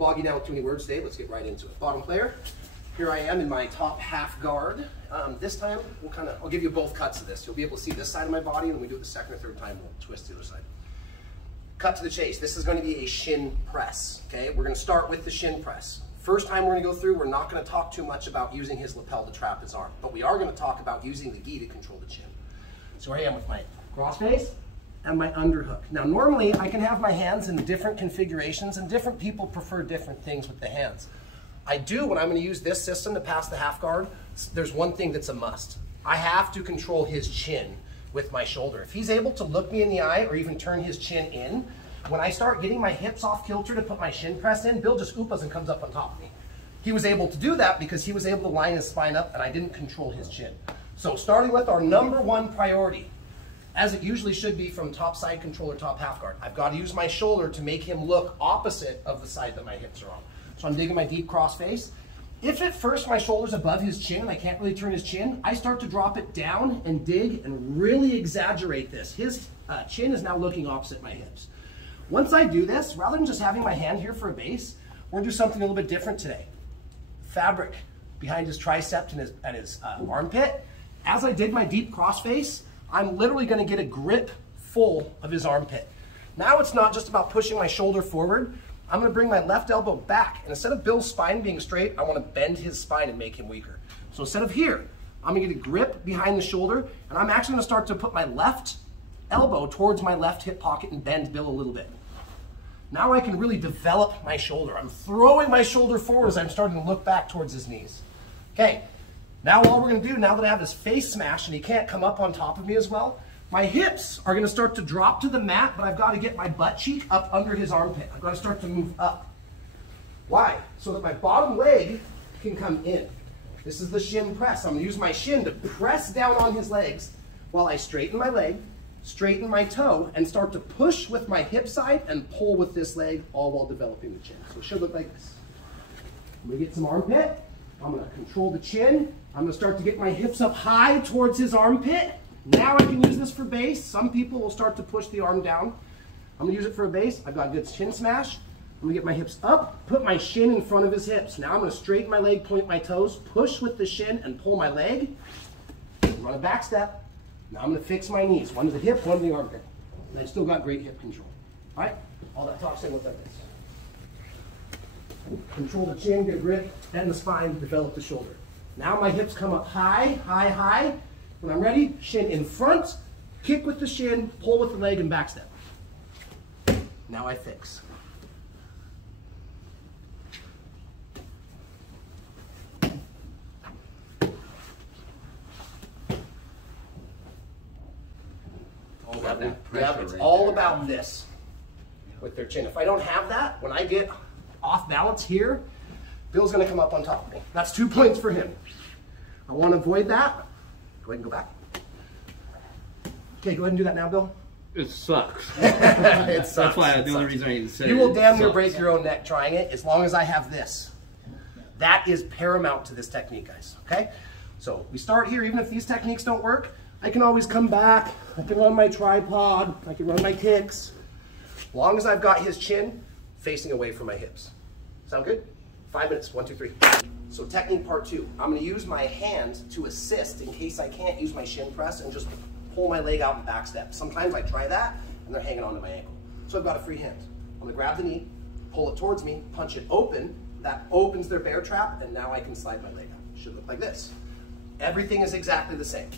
bog you down with too many words today. Let's get right into it. Bottom player. Here I am in my top half guard. This time, I'll give you both cuts of this. You'll be able to see this side of my body, and when we do it the second or third time, we'll twist the other side. Cut to the chase. This is going to be a shin press, okay? We're going to start with the shin press. First time we're going to go through, we're not going to talk too much about using his lapel to trap his arm, but we are going to talk about using the gi to control the chin. So here I am with my cross face and my underhook. Now normally I can have my hands in different configurations, and different people prefer different things with the hands. I do, when I'm going to use this system to pass the half guard, there's one thing that's a must. I have to control his chin with my shoulder. If he's able to look me in the eye or even turn his chin in, when I start getting my hips off kilter to put my shin press in, Bill just oopas and comes up on top of me. He was able to do that because he was able to line his spine up and I didn't control his chin. So starting with our #1 priority, as it usually should be from top side control or top half guard, I've got to use my shoulder to make him look opposite of the side that my hips are on. So I'm digging my deep cross face. If at first my shoulder's above his chin and I can't really turn his chin, I start to drop it down and dig and really exaggerate this. His chin is now looking opposite my hips. Once I do this, rather than just having my hand here for a base, we're gonna do something a little bit different today. Fabric behind his tricep and his armpit. As I dig my deep cross face, I'm literally gonna get a grip full of his armpit. Now it's not just about pushing my shoulder forward. I'm gonna bring my left elbow back, and instead of Bill's spine being straight, I wanna bend his spine and make him weaker. So instead of here, I'm gonna get a grip behind the shoulder, and I'm actually gonna start to put my left elbow towards my left hip pocket and bend Bill a little bit. Now I can really develop my shoulder. I'm throwing my shoulder forward as I'm starting to look back towards his knees. Okay, now all we're gonna do, now that I have his face smashed and he can't come up on top of me as well, my hips are gonna start to drop to the mat, but I've gotta get my butt cheek up under his armpit. I've gotta start to move up. Why? So that my bottom leg can come in. This is the shin press. I'm gonna use my shin to press down on his legs while I straighten my leg, straighten my toe, and start to push with my hip side and pull with this leg, all while developing the chin. So it should look like this. I'm gonna get some armpit. I'm gonna control the chin. I'm gonna start to get my hips up high towards his armpit. Now I can use this for base. Some people will start to push the arm down. I'm gonna use it for a base. I've got a good chin smash. I'm gonna get my hips up, put my shin in front of his hips. Now I'm gonna straighten my leg, point my toes, push with the shin and pull my leg. Run a back step. Now I'm gonna fix my knees. One to the hip, one to the armpit. And I've still got great hip control. All right? All that talk saying look like this. Control the chin, get a grip, bend the spine, develop the shoulder. Now my hips come up high, high, high. When I'm ready, shin in front, kick with the shin, pull with the leg, and back step. Now I fix. It's all about this with their chin. If I don't have that, when I get off balance here, Bill's gonna come up on top of me. That's 2 points for him. I wanna avoid that. Go ahead and go back. Okay, go ahead and do that now, Bill. It sucks. It sucks. That's why the only reason I need to say you will damn near break your own neck trying it as long as I have this. That is paramount to this technique, guys, okay? So we start here. Even if these techniques don't work, I can always come back. I can run my tripod. I can run my kicks. As long as I've got his chin facing away from my hips. Sound good? 5 minutes, 1, 2, 3. So technique part 2. I'm gonna use my hand to assist in case I can't use my shin press and just pull my leg out and back step. Sometimes I try that and they're hanging onto my ankle. So I've got a free hand. I'm gonna grab the knee, pull it towards me, punch it open. That opens their bear trap, and now I can slide my leg out. It should look like this. Everything is exactly the same.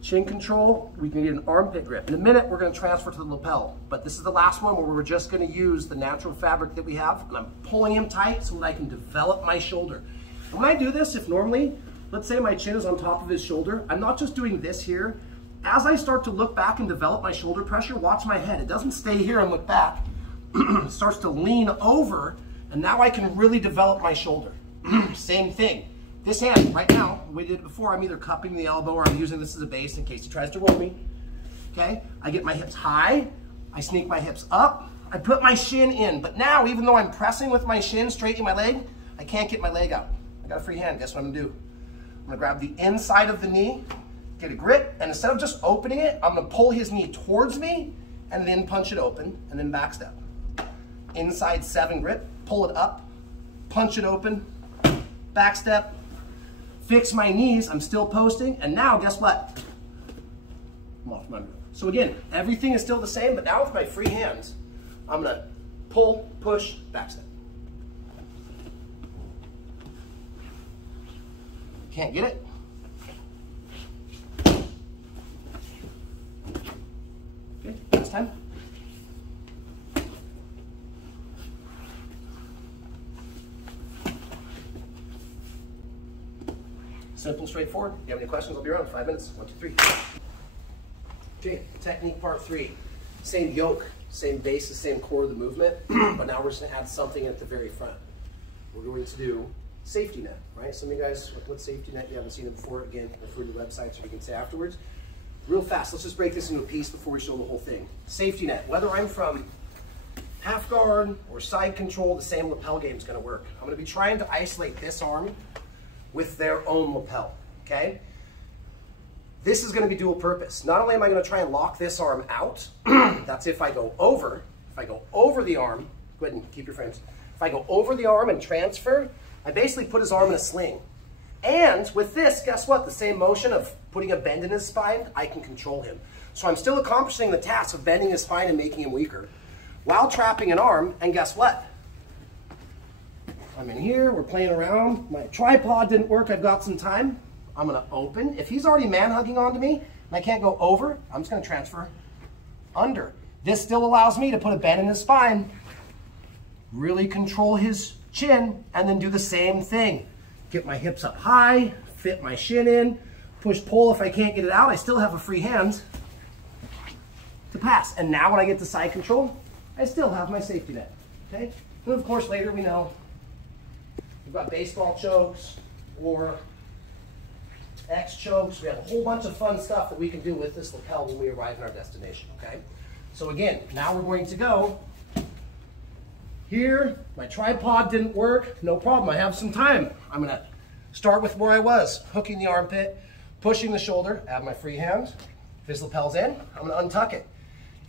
Chin control, we can get an armpit grip. In a minute, we're gonna transfer to the lapel, but this is the last one where we're just gonna use the natural fabric that we have, and I'm pulling him tight so that I can develop my shoulder. And when I do this, if normally, let's say my chin is on top of his shoulder, I'm not just doing this here. As I start to look back and develop my shoulder pressure, watch my head. It doesn't stay here and look back. It starts to lean over, and now I can really develop my shoulder. Same thing. This hand, right now, we did it before, I'm either cupping the elbow or I'm using this as a base in case he tries to roll me. Okay, I get my hips high, I sneak my hips up, I put my shin in, but now even though I'm pressing with my shin, straightening my leg, I can't get my leg out. I got a free hand, guess what I'm gonna do? I'm gonna grab the inside of the knee, get a grip, and instead of just opening it, I'm gonna pull his knee towards me and then punch it open and then back step. inside 7 grip, pull it up, punch it open, back step, fix my knees, I'm still posting, and now guess what? I'm off my grip. So again, everything is still the same, but now with my free hands, I'm gonna pull, push, back step. Can't get it? Okay, this time. Simple, straightforward. If you have any questions, I'll be around in 5 minutes. 1, 2, 3. Okay, technique part 3. Same yoke, same basis, same core of the movement, but now we're just gonna add something at the very front. We're going to do safety net, right? Some of you guys, what safety net, you haven't seen it before, again, refer to the website so you can say afterwards. Real fast, let's just break this into a piece before we show the whole thing. Safety net, whether I'm from half guard or side control, the same lapel game is gonna work. I'm gonna be trying to isolate this arm with their own lapel, okay? This is gonna be dual purpose. Not only am I gonna try and lock this arm out, that's if I go over the arm, go ahead and keep your frames. If I go over the arm and transfer, I basically put his arm in a sling. And with this, guess what? The same motion of putting a bend in his spine, I can control him. So I'm still accomplishing the task of bending his spine and making him weaker, while trapping an arm, and guess what? I'm in here, we're playing around. My tripod didn't work, I've got some time. I'm gonna open. If he's already man-hugging onto me, and I can't go over, I'm just gonna transfer under. This still allows me to put a bend in his spine, really control his chin, and then do the same thing. Get my hips up high, fit my shin in, push, pull. If I can't get it out, I still have a free hand to pass. And now when I get to side control, I still have my safety net, okay? And of course, later we know we've got baseball chokes or X chokes. We have a whole bunch of fun stuff that we can do with this lapel when we arrive at our destination, okay? So again, now we're going to go here. My tripod didn't work, no problem, I have some time. I'm gonna start with where I was, hooking the armpit, pushing the shoulder, I have my free hand. If his lapel's in, I'm gonna untuck it.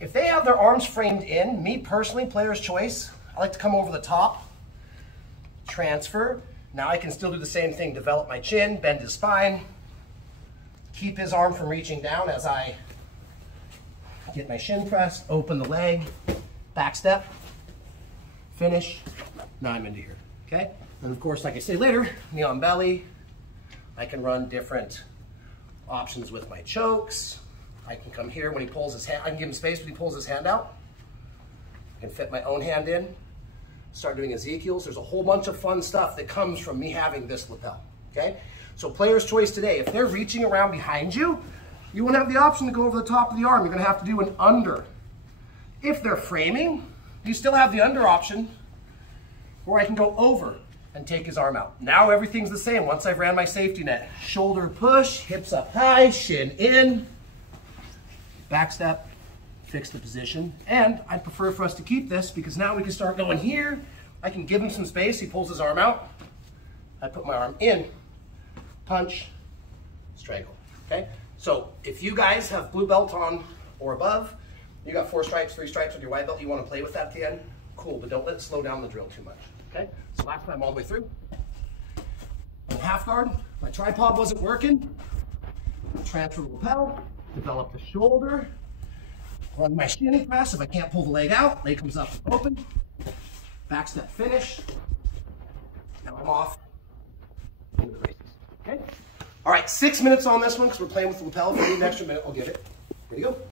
If they have their arms framed in, me personally, player's choice, I like to come over the top, transfer. Now I can still do the same thing, develop my chin, bend his spine, keep his arm from reaching down as I get my shin press, open the leg, back step, finish, now I'm into here, okay? And of course, like I say later, knee on belly, I can run different options with my chokes. I can come here when he pulls his hand, I can give him space when he pulls his hand out. I can fit my own hand in, start doing Ezekiel's. There's a whole bunch of fun stuff that comes from me having this lapel, okay? So player's choice today, if they're reaching around behind you, you won't have the option to go over the top of the arm. You're gonna have to do an under. If they're framing, you still have the under option, or I can go over and take his arm out. Now everything's the same once I've ran my safety net. Shoulder push, hips up high, shin in, back step, fix the position. And I'd prefer for us to keep this because now we can start going here. I can give him some space, he pulls his arm out. I put my arm in, punch, strangle, okay? So if you guys have blue belt on or above, you got 4 stripes, 3 stripes with your white belt, you wanna play with that at the end, cool, but don't let it slow down the drill too much, okay? So last time all the way through. On half guard, my tripod wasn't working. Transfer the lapel, develop the shoulder, run my shin press. If I can't pull the leg out, leg comes up open, back step finish. Now I'm off into the races, okay? All right, 6 minutes on this one because we're playing with the lapel. If you need an extra minute, I'll give it. Here you go.